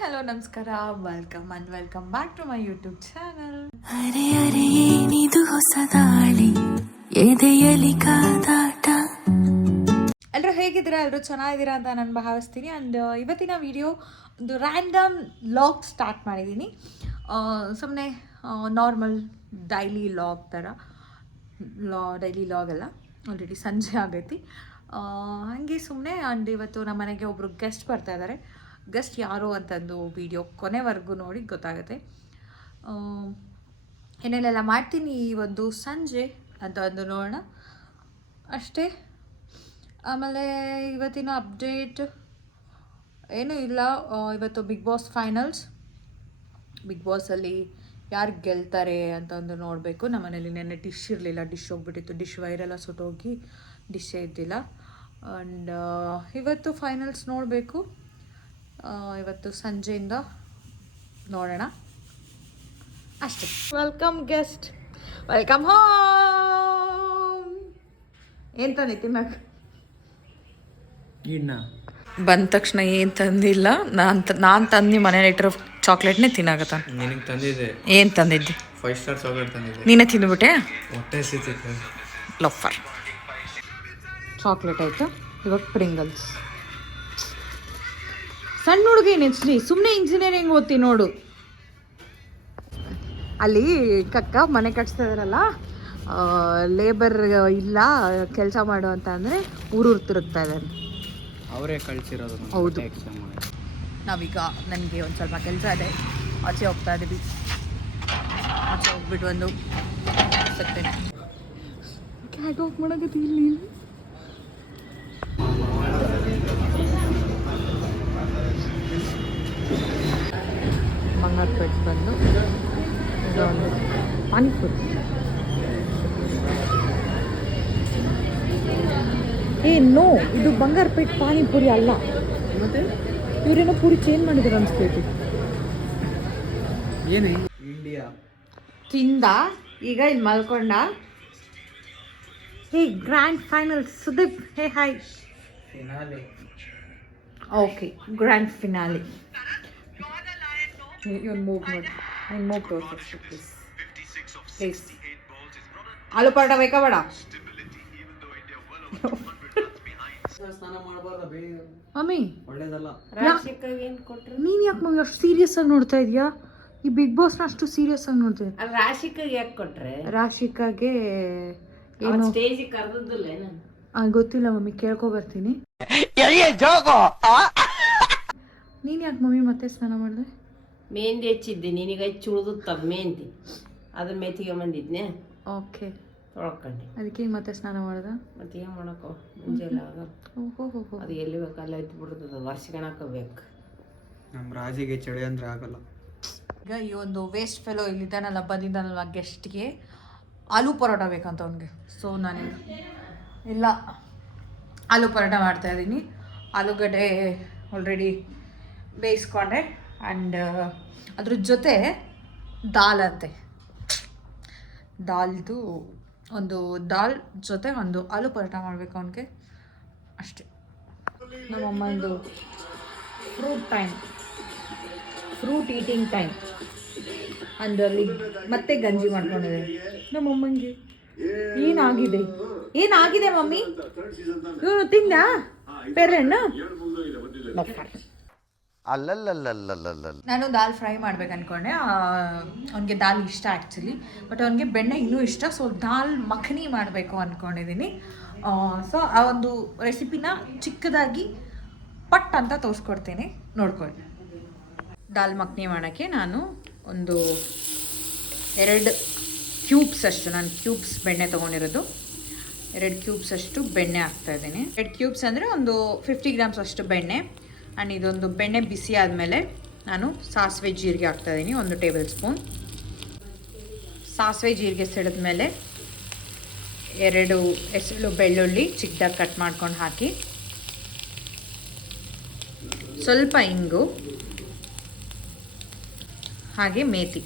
Hello ನಮಸ್ಕಾರ, welcome back to my YouTube channel. ಅರೆ ಅರೆ ಏನಿದು ಹೊಸ ದಾಳಿ ಎದೆಯಲಿ ಕಾದಾಟ. ಎಲ್ಲರೂ ಹೇಗಿದ್ದೀರಾ? ಎಲ್ಲರೂ ಚೆನ್ನಾಗಿದ್ದೀರಾ ಅಂತ ನಾನು ಭಾವಿಸ್ತೀನಿ. ಆ್ಯಂಡ್ ಇವತ್ತಿನ ವಿಡಿಯೋ ಒಂದು ರ್ಯಾಂಡಮ್ ಲಾಗ್ ಸ್ಟಾರ್ಟ್ ಮಾಡಿದ್ದೀನಿ. ಸುಮ್ಮನೆ ನಾರ್ಮಲ್ ಡೈಲಿ ಲಾಗ್ ಥರ. ಡೈಲಿ ಲಾಗ್ ಅಲ್ಲ, ಆಲ್ರೆಡಿ ಸಂಜೆ ಆಗೈತಿ. ಹಾಗೆ ಸುಮ್ಮನೆ. ಆ್ಯಂಡ್ ಇವತ್ತು ನಮ್ಮ ಮನೆಗೆ ಒಬ್ಬರು ಗೆಸ್ಟ್ ಬರ್ತಾ ಇದ್ದಾರೆ. ಗೆಸ್ಟ್ ಯಾರು ಅಂತಂದು ವಿಡಿಯೋ ಕೊನೆವರೆಗೂ ನೋಡಿ ಗೊತ್ತಾಗುತ್ತೆ. ಏನೇನೆಲ್ಲ ಮಾಡ್ತೀನಿ ಈ ಒಂದು ಸಂಜೆ ಅಂತ ಒಂದು ನೋಡೋಣ ಅಷ್ಟೇ. ಆಮೇಲೆ ಇವತ್ತಿನ ಅಪ್ಡೇಟ್ ಏನೂ ಇಲ್ಲ. ಇವತ್ತು ಬಿಗ್ ಬಾಸ್ ಫೈನಲ್ಸ್. ಬಿಗ್ ಬಾಸಲ್ಲಿ ಯಾರು ಗೆಲ್ತಾರೆ ಅಂತ ಒಂದು ನೋಡಬೇಕು. ನಮ್ಮ ಮನೇಲಿ ನೆನ್ನೆ ಡಿಶ್ ಇರಲಿಲ್ಲ, ಡಿಶ್ ಹೋಗ್ಬಿಟ್ಟಿತ್ತು. ಡಿಶ್ ವೈರೆಲ್ಲ ಸುಟ್ಟೋಗಿ ಡಿಶ್ಶೇ ಇದ್ದಿಲ್ಲ. ಆ್ಯಂಡ್ ಇವತ್ತು ಫೈನಲ್ಸ್ ನೋಡಬೇಕು. ಇವತ್ತು ಸಂಜೆಯಿಂದ ನೋಡೋಣ ಅಷ್ಟೇ. Welcome guest, welcome home. ಏನು ತಂದಿ ತಿನ್ನಕ್ಕೆ? ಬಂದ ತಕ್ಷಣ ಏನು ತಂದಿಲ್ಲ. ನಾನು ತಂದು ಮನೇಲಿ ಇಟ್ಟಿರೋ ಚಾಕ್ಲೇಟ್ನೇ ತಿನ್ನಾಗತ್ತ. ನಿನಗೆ ತಂದಿದ್ದೆ. ಏನು ತಂದಿದ್ದೆ? 5 ಸ್ಟಾರ್ ಚಾಕ್ಲೇಟ್ ತಂದಿದ್ದೆ. ನೀನೇ ತಿಂದುಬಿಟ್ಟೆ. ಹೊಟ್ಟೆ ಸಿಗ್ತೈತೆ. ಲಫರ್ ಚಾಕ್ಲೇಟ್ ಆಯಿತು. ಇವಾಗ ಪ್ರಿಂಗಲ್ಸ್. ಸಣ್ಣ ಹುಡುಗಿ ನೆಚ್ಲಿ, ಸುಮ್ಮನೆ ಇಂಜಿನಿಯರಿಂಗ್ ಓದ್ತಿ ನೋಡು. ಅಲ್ಲಿ ಕಕ್ಕ ಮನೆ ಕಟ್ಸ್ತಾ ಇದಾರಲ್ಲ, ಲೇಬರ್ ಇಲ್ಲ ಕೆಲಸ ಮಾಡು ಅಂತ ಅಂದರೆ ಊರೂರು ತಿರುಗ್ತಾ ಇದ್ದಾರೆ. ಅವರೇ ಕಳಿಸಿರೋದು. ಹೌದು. ನಾವೀಗ ನನಗೆ ಒಂದು ಸ್ವಲ್ಪ ಕೆಲಸ ಇದೆ, ಆಚೆ ಹೋಗ್ತಾ ಇದ್ದೀವಿ. ಆಚೆ ಹೋಗ್ಬಿಟ್ಟು ಒಂದು ಸತ್ತೇನೆ ಕ್ಯಾಟ್ ವಾಕ್ ಮಾಡೋಕತ್ತಿ ಇಲ್ಲಿ. ಬಂಗಾರಪೇಟ್ ಬಂದು ಇದೊಂದು ಪಾನಿಪುರಿ. ನೋ, ಇದು ಬಂಗಾರಪೇಟ್ ಪಾನಿಪುರಿ ಅಲ್ಲ. ಮತ್ತೆ ಇವರೇನೋ ಪೂರಿ ಚೇಂಜ್ ಮಾಡಿದ್ರು ಅನಿಸ್ತೈತಿ. ಏನೇ ಇಂಡಿಯಾ ತಿಂದ ಈಗ ಇಲ್ಲಿ ಮಲ್ಕೊಂಡ. Hey grand final Sudeep, hey hi. Finale. Okay, grand finale. ಇವನು ಮೂಗ್ ನೋಡಿ, ನೀನು ಮೂಗ್ ತೋರಿಸು ಪ್ಲೀಸ್. ಪ್ಲೀಸ್. ಆಲೂ ಪರೋಟ ಬೇಕಾ ಬೇಡ? ಸ್ನಾನ ಮಾಡಬಾರ್ದ ಬೇಡಿ ಮಮ್ಮಿ? ಒಳ್ಳೇದಲ್ಲ. ನೀನು ಯಾಕೆ ಮಮ್ಮಿ ಅಷ್ಟು ಸೀರಿಯಸ್ ಆಗಿ ನೋಡ್ತಾ ಇದೀಯಾ? ಈ ಬಿಗ್ ಬಾಸ್ನ ಅಷ್ಟು ಸೀರಿಯಸ್ ಆಗಿ ನೋಡ್ತೀನಿ. ರಾಶಿಕಾಗೆ ಯಾಕೆ ಕೊಟ್ರೆ? ರಾಶಿಕಾಗೆ ಏನು ಸ್ಟೇಜಿಗೆ ಕರೆದಿಲ್ಲ ಗೊತ್ತಿಲ್ಲ ಮಮ್ಮಿ, ಕೇಳ್ಕೊ ಬರ್ತೀನಿ. ನೀನು ಯಾಕೆ ಮಮ್ಮಿ ಮತ್ತೆ ಸ್ನಾನ ಮಾಡಿದೆ? ಮೆಹಂದಿ ಹೆಚ್ಚಿದ್ದೆ, ನಿನಗೆ ಹಚ್ಚಿ ಉಳಿದ ಮೆಹಂದಿ ಅದ್ರ ಮೆತ್ತಿಗೆ ಬಂದಿದ್ನೆ. ಓಕೆ, ತೊಳ್ಕೊಂಡೆ. ಅದಕ್ಕೆ ಮತ್ತೆ ಸ್ನಾನ ಮಾಡ್ದೆ. ಮತ್ತೆ ಏನು ಮಾಡಕ್ಕೋ, ಮುಂಜಾನೆ ಆಗ ಓಹೋ, ಅದು ಎಲ್ಲಿ ಬೇಕು ಅಲ್ಲಿ ಎದ್ದು ಬಿಡ್ತದೆ. ವರ್ಷಗಣಕಬೇಕು. ನಮ್ಮ ರಾಜಿಗೆ ಚಳಿ ಅಂದ್ರೆ ಆಗಲ್ಲ. ಈಗ ಈ ಒಂದು ವೇಸ್ಟ್ ಫೆಲೋ ಇಲ್ಲಿದ್ದಾನಲ್ಲ, ಬಂದಿದ್ದಾನಲ್ವ ಗೆಸ್ಟ್ಗೆ ಆಲೂ ಪರೋಟ ಬೇಕಂತ ಅವನಿಗೆ. ಸೊ ನಾನು ಇಲ್ಲ, ಆಲೂ ಪರೋಟ ಮಾಡ್ತಾಯಿದ್ದೀನಿ. ಆಲೂಗಡ್ಡೆ ಆಲ್ರೆಡಿ ಬೇಯಿಸ್ಕೊಂಡೆ. ಆ್ಯಂಡ್ ಅದ್ರ ಜೊತೆ ದಾಲ್ ಅಂತೆ, ದಾಲ್ದು ಒಂದು ದಾಲ್ ಜೊತೆ ಒಂದು ಆಲೂ ಪರೋಟ ಮಾಡಬೇಕು ಅವನಿಗೆ ಅಷ್ಟೇ. ನಮ್ಮಮ್ಮಂದು ಫ್ರೂಟ್ ಈಟಿಂಗ್ ಟೈಮ್ ಅಂದ್ರಲ್ಲಿ ಮತ್ತೆ ಗಂಜಿ ಮಾಡ್ಕೊಂಡಿದೆ ನಮ್ಮಮ್ಮಂಗೆ. ಏನಾಗಿದೆ ಮಮ್ಮಿ? ಇವನು ತಿಂದ ಪೇರೆಣ್ಣು? ನಾನು ದಾಲ್ ಫ್ರೈ ಮಾಡ್ಬೇಕು ಅಂದ್ಕೊಂಡೆ. ಅವನಿಗೆ ದಾಲ್ ಇಷ್ಟ ಆ್ಯಕ್ಚುಲಿ, ಬಟ್ ಅವನಿಗೆ ಬೆಣ್ಣೆ ಇನ್ನೂ ಇಷ್ಟ. ಸೊ ದಾಲ್ ಮಖನಿ ಮಾಡಬೇಕು ಅಂದ್ಕೊಂಡಿದ್ದೀನಿ. ಸೊ ಆ ಒಂದು ರೆಸಿಪಿನ ಚಿಕ್ಕದಾಗಿ ಪಟ್ ಅಂತ ತೋರಿಸ್ಕೊಡ್ತೀನಿ, ನೋಡ್ಕೊಳ್ಳಿ. ದಾಲ್ ಮಖನಿ ಮಾಡೋಕ್ಕೆ ನಾನು ಒಂದು 2 ಕ್ಯೂಬ್ಸ್ ಅಷ್ಟು, ನಾನು ಕ್ಯೂಬ್ಸ್ ಬೆಣ್ಣೆ ತೊಗೊಂಡಿರೋದು. 2 ಕ್ಯೂಬ್ಸ್ ಅಷ್ಟು ಬೆಣ್ಣೆ ಹಾಕ್ತಾಯಿದ್ದೀನಿ. 2 ಕ್ಯೂಬ್ಸ್ ಅಂದರೆ ಒಂದು 50 ಗ್ರಾಮ್ಸ್ ಅಷ್ಟು ಬೆಣ್ಣೆ. ಆ್ಯಂಡ್ ಇದೊಂದು ಬೆಣ್ಣೆ ಬಿಸಿ ಆದಮೇಲೆ ನಾನು ಸಾಸಿವೆ ಜೀರಿಗೆ ಹಾಕ್ತಾಯಿದ್ದೀನಿ, 1 ಟೇಬಲ್ ಸ್ಪೂನ್. ಸಾಸಿವೆ ಜೀರಿಗೆ ಸಿಡಿದ್ಮೇಲೆ 2 ಎಸಳು ಬೆಳ್ಳುಳ್ಳಿ ಚಿಕ್ಕದಾಗಿ ಕಟ್ ಮಾಡ್ಕೊಂಡು ಹಾಕಿ, ಸ್ವಲ್ಪ ಇಂಗು, ಹಾಗೆ ಮೇಥಿ,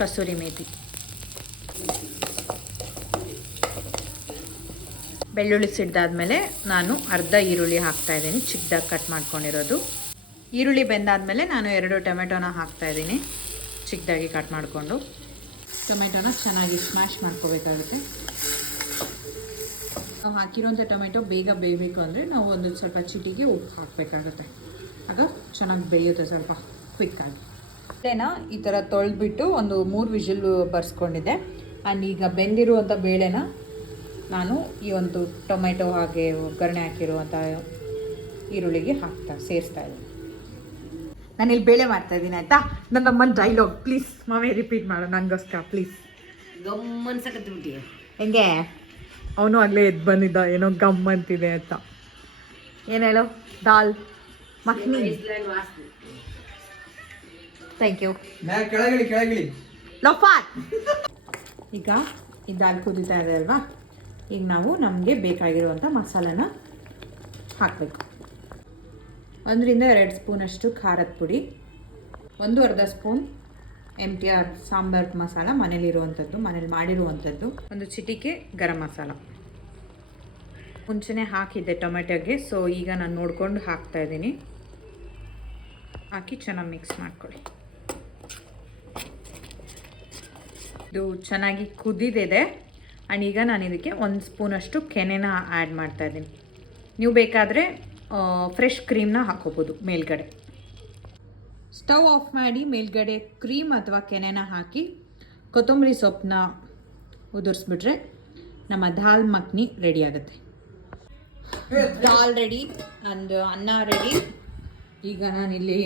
ಕಸೂರಿ ಮೇಥಿ. ಬೆಳ್ಳುಳ್ಳಿ ಸಿಡ್ದಾದ್ಮೇಲೆ ನಾನು ಅರ್ಧ ಈರುಳ್ಳಿ ಹಾಕ್ತಾಯಿದ್ದೀನಿ, ಚಿಕ್ಕದಾಗಿ ಕಟ್ ಮಾಡ್ಕೊಂಡಿರೋದು. ಈರುಳ್ಳಿ ಬೆಂದಾದಮೇಲೆ ನಾನು 2 ಟೊಮೆಟೊನ ಹಾಕ್ತಾಯಿದ್ದೀನಿ, ಚಿಕ್ಕದಾಗಿ ಕಟ್ ಮಾಡಿಕೊಂಡು. ಟೊಮೆಟೊನ ಚೆನ್ನಾಗಿ ಸ್ಮ್ಯಾಶ್ ಮಾಡ್ಕೋಬೇಕಾಗುತ್ತೆ. ನಾವು ಹಾಕಿರೋಂಥ ಟೊಮೆಟೊ ಬೇಗ ಬೇಯಬೇಕು ಅಂದರೆ ನಾವು ಒಂದು ಸ್ವಲ್ಪ ಚಿಟಿಗೆ ಉಪ್ಪು ಹಾಕಬೇಕಾಗತ್ತೆ, ಆಗ ಚೆನ್ನಾಗಿ ಬೇಯುತ್ತೆ ಸ್ವಲ್ಪ ಕ್ವಿಕ್ಕಾಗಿ. ಬೇಳೆನ ಈ ಥರ ತೊಳೆದ್ಬಿಟ್ಟು ಒಂದು 3 ವಿಷಲ್ ಬರ್ಸ್ಕೊಂಡಿದ್ದೆ. ಆ್ಯಂಡ್ ಈಗ ಬೆಂದಿರುವಂಥ ಬೇಳೆನ ನಾನು ಈ ಒಂದು ಟೊಮೆಟೊ ಹಾಗೆ ಒಗ್ಗರಣೆ ಹಾಕಿರುವಂಥ ಈರುಳ್ಳಿಗೆ ಸೇರಿಸ್ತಾ ಇದ್ದೀನಿ. ನಾನಿಲ್ಲಿ ಬೇಳೆ ಮಾಡ್ತಾಯಿದ್ದೀನಿ ಆಯಿತಾ. ನನ್ನ ಅಮ್ಮನ ಡೈಲಾಗ್ ಪ್ಲೀಸ್ ಮಾವೇ ರಿಪೀಟ್ ಮಾಡು ನನಗೋಸ್ಕರ ಪ್ಲೀಸ್. ಗಮ್ಮನ್ಸಕತ್ಬಿಟ್ಟಿಯ ಹೆಂಗೆ ಅವನು ಆಗಲೇ ಎದ್ದು ಬಂದಿದ್ದ ಏನೋ ಗಮ್ ಅಂತಿದೆ ಅಂತ. ಏನು ಹೇಳು? ದಾಲ್ ಮಖನಿ. Thank you. ಕೆಳಗಿಳಿ ಲಫಾಟ್. ಈಗ ಈ ದಾಲ್ ಕುದೀತಾ ಇದೆ ಅಲ್ವಾ, ಈಗ ನಾವು ನಮಗೆ ಬೇಕಾಗಿರುವಂಥ ಮಸಾಲನ ಹಾಕಬೇಕು. 1 ರಿಂದ 2 ಸ್ಪೂನಷ್ಟು ಖಾರದ ಪುಡಿ, 1/2 ಸ್ಪೂನ್ MTR ಸಾಂಬಾರ್ ಮಸಾಲ ಮನೇಲಿರುವಂಥದ್ದು, ಮನೇಲಿ ಮಾಡಿರುವಂಥದ್ದು, 1 ಚಿಟಿಕೆ ಗರಂ ಮಸಾಲ. ಮುಂಚೆನೇ ಹಾಕಿದ್ದೆ ಟೊಮೆಟೊಗೆ, ಸೊ ಈಗ ನಾನು ನೋಡ್ಕೊಂಡು ಹಾಕ್ತಾಯಿದ್ದೀನಿ. ಹಾಕಿ ಚೆನ್ನಾಗಿ ಮಿಕ್ಸ್ ಮಾಡ್ಕೊಳ್ಳಿ. ಇದು ಚೆನ್ನಾಗಿ ಕುದಿದಿದೆ. ಆ್ಯಂಡ್ ಈಗ ನಾನು ಇದಕ್ಕೆ 1 ಸ್ಪೂನಷ್ಟು ಕೆನೆನ ಆ್ಯಡ್ ಮಾಡ್ತಾಯಿದ್ದೀನಿ. ನೀವು ಬೇಕಾದರೆ ಫ್ರೆಶ್ ಕ್ರೀಮ್ನ ಹಾಕೋಬೋದು ಮೇಲ್ಗಡೆ. ಸ್ಟವ್ ಆಫ್ ಮಾಡಿ ಮೇಲ್ಗಡೆ ಕ್ರೀಮ್ ಅಥವಾ ಕೆನೆನ ಹಾಕಿ ಕೊತ್ತಂಬರಿ ಸೊಪ್ಪನ್ನ ಉದುರಿಸ್ಬಿಟ್ರೆ ನಮ್ಮ ದಾಲ್ ಮಖನಿ ರೆಡಿ ಆಗುತ್ತೆ. ದಾಲ್ ರೆಡಿ ಆ್ಯಂಡ್ ಅನ್ನ ರೆಡಿ. ಈಗ ನಾನಿಲ್ಲಿ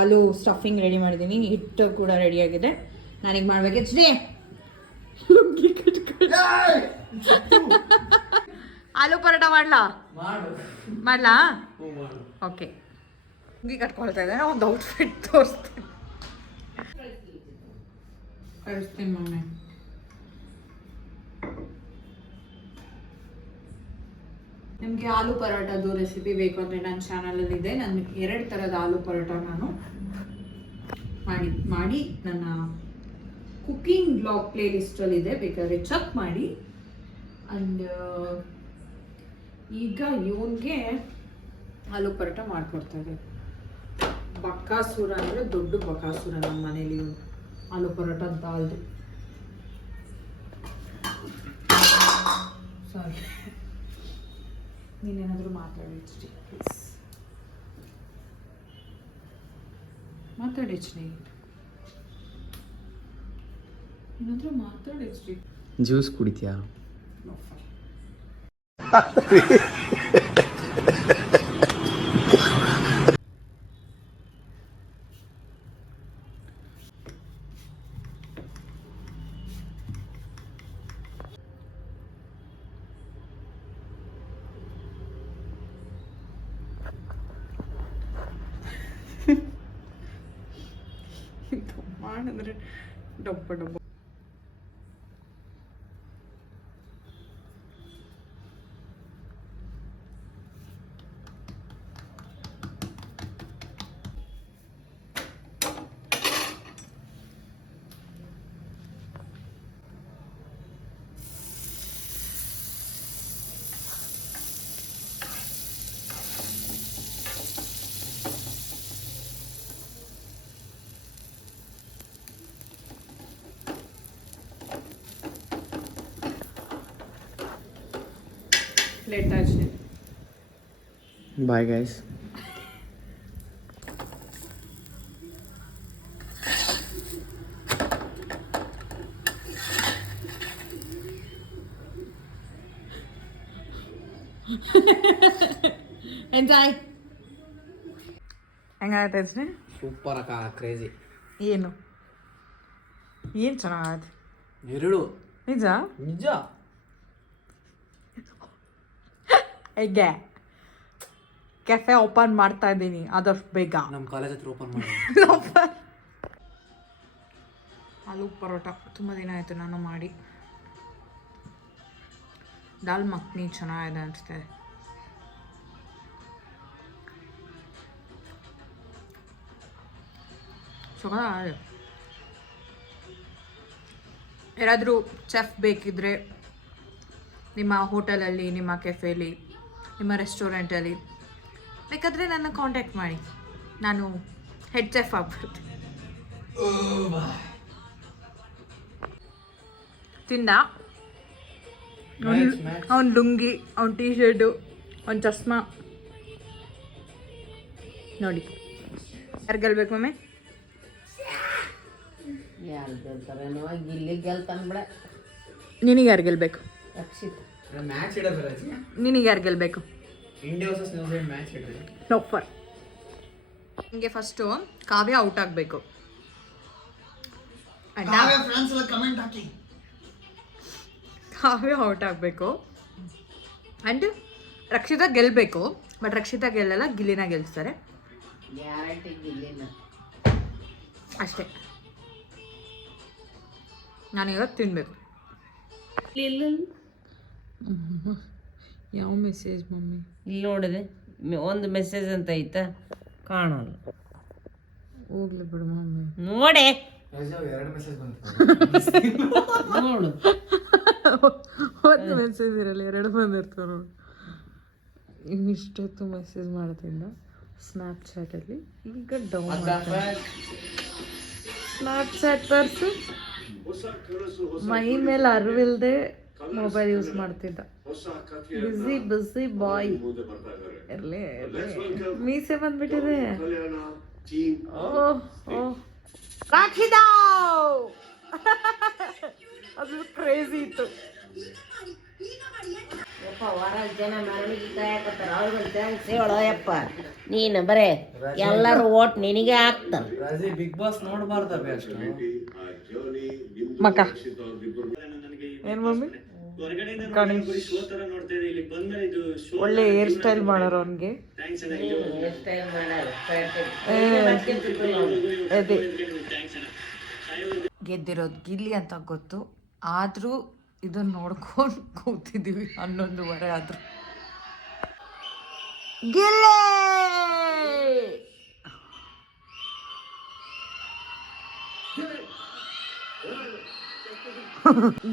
ಆಲೂ ಸ್ಟಫಿಂಗ್ ರೆಡಿ ಮಾಡಿದ್ದೀನಿ, ಹಿಟ್ಟು ಕೂಡ ರೆಡಿಯಾಗಿದೆ. ನಾನೀಗ ಮಾಡಬೇಕಿದ್ರೆ ಆಲೂ ಪರೋಟ ಮಾಡ್ಲಾ? ಓಕೆ, ಹುಂಗಿ ಕಟ್ಕೊಳ್ತಾ ಇದ್ದೇನೆ. ಒಂದು ಔಟ್ಫಿಟ್ ತೋರಿಸ್ತೀನಿ, ಕಳಿಸ್ತೀನಿ ಮಮ್ಮಿ. ನಿಮಗೆ ಆಲೂ ಪರೋಟದು ರೆಸಿಪಿ ಬೇಕು ಅಂದರೆ ನನ್ನ ಚಾನಲಲ್ಲಿದೆ. ನಾನು 2 ಥರದ ಆಲೂ ಪರೋಟ ನಾನು ಮಾಡಿ ನನ್ನ ಕುಕ್ಕಿಂಗ್ ಬ್ಲಾಗ್ ಪ್ಲೇ ಲಿಸ್ಟಲ್ಲಿದೆ, ಬೇಕಾದರೆ ಚೆಕ್ ಮಾಡಿ. ಆ್ಯಂಡ್ ಈಗ ಇವನಿಗೆ ಆಲೂ ಪರೋಟ ಮಾಡಿಕೊಡ್ತಾ ಇದ್ದೆ. ಬಕಾಸೂರ ಅಂದರೆ ದೊಡ್ಡ ಬಕಾಸೂರ ನಮ್ಮ ಮನೇಲಿ. ಇವನು ಆಲೂ ಪರೋಟ ದಾಲ್ದು. ಸಾರಿ, ನೀನೇನಾದರೂ ಮಾತಾಡಿಸ್ರಿ ಪ್ಲೀಸ್, ಮಾತಾಡಿಸ್ರಿ, ಏನಾದರೂ ಮಾತಾಡಿಸ್ರಿ. ಜ್ಯೂಸ್ ಕುಡಿತೀಯಾ? ಮಾಡಿದ್ರೆ ಡಬ್ಬ ಡಬ್ಬ. प्लेट टाचने. Bye guys. Enjoy. ಹೆಂಗಾಗತ್ತೆ? ಸೂಪರ್ ಅಕ್ಕ, ಕ್ರೇಜಿ. ಏನು ಚೆನ್ನಾಗತ್ತೆ? 2 ನಿಜ ನಿಜ. ಹೇಗೆ ಕೆಫೆ ಓಪನ್ ಮಾಡ್ತಾ ಇದ್ದೀನಿ ಆದಷ್ಟು ಬೇಗ. ನಮ್ಮ ಕಾಲೇಜ್ ಹತ್ರ ಓಪನ್ ಮಾಡಿ. ಆಲೂ ಪರೋಟ ತುಂಬ ದಿನ ಆಯಿತು ನಾನು ಮಾಡಿ. ದಾಲ್ ಮಖನಿ ಚೆನ್ನಾಗಿದೆ ಅನಿಸ್ತಿದೆ. ಯಾರಾದರೂ ಚೆಫ್ ಬೇಕಿದ್ದರೆ ನಿಮ್ಮ ಹೋಟೆಲಲ್ಲಿ, ನಿಮ್ಮ ಕೆಫೆಲಿ, ನಿಮ್ಮ ರೆಸ್ಟೋರೆಂಟಲ್ಲಿ ಬೇಕಾದರೆ ನನ್ನ ಕಾಂಟ್ಯಾಕ್ಟ್ ಮಾಡಿ. ನಾನು ಹೆಡ್ ಚೆಫ್ ಆಗ್ಬಿಡ್ತೀನಿ. ತಿಂದ ಅವ್ನ ಲುಂಗಿ, ಅವ್ನ ಟೀ ಶರ್ಟು, ಅವ್ನ ಚಸ್ಮಾ ನೋಡಿ. ಯಾರು ಗೆಲ್ಬೇಕು ಮಮ್ಮಿ? ಯಾರು ಗೆಲ್ತಾರೇನೋ, ಗಿಲ್ಲಿ ಗೆಲ್ತಾನ ಬಿಡ. ನಿನಗೆ ಯಾರು ಗೆಲ್ಬೇಕು? ರಕ್ಷಿತ್. ಮ್ಯಾಚ್ ಇಡೋದು ನಿನಗೆ ಯಾರು ಗೆಲ್ಬೇಕು? ಇಂಡಿಯಾ ವರ್ಸಸ್ ನ್ಯೂಜಿಲೆಂಡ್ ಮ್ಯಾಚ್ ಇಡೋದು. ಸೂಪರ್. ನಿಮಗೆ ಫಸ್ಟು ಕಾವ್ಯ ಔಟ್ ಆಗಬೇಕು. ಕಮೆಂಟ್ ಹಾಕಿ. ಕಾವ್ಯ ಔಟ್ ಆಗಬೇಕು ಆ್ಯಂಡ್ ರಕ್ಷಿತಾ ಗೆಲ್ಲಬೇಕು. ಬಟ್ ರಕ್ಷಿತಾ ಗೆಲ್ಲಲ್ಲ, ಗಿಲ್ಲಿನ ಗೆಲ್ಲಿಸ್ತಾರೆ ಗ್ಯಾರಂಟಿ ಗಿಲ್ಲಿನ ಅಷ್ಟೇ. ನಾನೀಗ ತಿನ್ನಬೇಕು. ಯಾವ ಮೆಸೇಜ್ ಮಮ್ಮಿ? ಇಲ್ಲಿ ನೋಡಿದೆ ಒಂದು ಮೆಸೇಜ್ ಅಂತ ಐತಾ, ಕಾಣಲ್ಲ. ಹೋಗ್ಲಿ ಬಿಡು ಮಮ್ಮಿ. ನೋಡೆ 2 ಮೆಸೇಜ್ ಬಂತು. ನೋಡು, ಒಂದು ಮೆಸೇಜ್ ಇರಲ್ಲ, 2 ಬಂದಿರ್ತವೆ ನೋಡು. ಇನ್ನಿಷ್ಟೊತ್ತು ಮೆಸೇಜ್ ಮಾಡ್ತಿದ್ದ ಸ್ನ್ಯಾಪ್ಚಾಟಲ್ಲಿ, ಈಗ ಡೌನ್ ಸ್ನ್ಯಾಪ್ಚಾಟ್ ತರಿಸು. ಮೈ ಮೇಲೆ ಅರಿವಿಲ್ಲದೆ ಮೊಬೈಲ್ ಯೂಸ್ ಮಾಡ್ತಿದ್ದ. ಬಿಸಿ ಬಾಯ್. ಇರಲಿ ಮೀಸೆ ಬಂದ್ಬಿಟ್ಟಿದೆ. ಅದು ಕ್ರೇಜಿ ಇತ್ತು. ಹೊರಗೆ ಜನ ಮೆರವಣಿಗೆ ಕಾಯಕತ್ತಾರ, ಅವ್ರಿಗೊಂದು ಥ್ಯಾಂಕ್ಸ್ ಹೇಳೋ ಯಪ್ಪ. ನೀನು ಬರೇ ಎಲ್ಲರೂ ಓಟ್ ನಿನಗೆ ಹಾಕ್ತಾರ. ಬಿಗ್ ಬಾಸ್ ನೋಡಬಾರ್ದವೆ ಅಷ್ಟು. ಮಕ್ಕ ಏನ್ ಮಮ್ಮಿ? ಗಣೇಶ್ ಒಳ್ಳೆ ಹೇರ್ ಸ್ಟೈಲ್ ಮಾಡೋರು ಅವನಿಗೆ. ಅದೇ ಗೆದ್ದಿರೋದು ಗಿಲ್ಲಿ ಅಂತ ಗೊತ್ತು, ಆದರೂ ಇದನ್ನ ನೋಡ್ಕೊಂಡು ಕೂತಿದ್ದೀವಿ 11:30 ಆದರೂ. ಗಿಲ್ಲಿ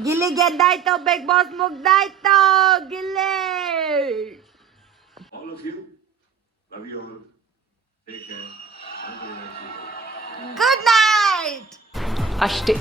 ಗಿಲ್ಲಿ ಗೆದ್ದಾಯ್ತು, ಬಿಗ್ ಬಾಸ್ ಮುಗ್ದಾಯ್ತು. ಗಿಲ್ಲಿ ಗುಡ್ ನೈಟ್ ಅಷ್ಟೇ.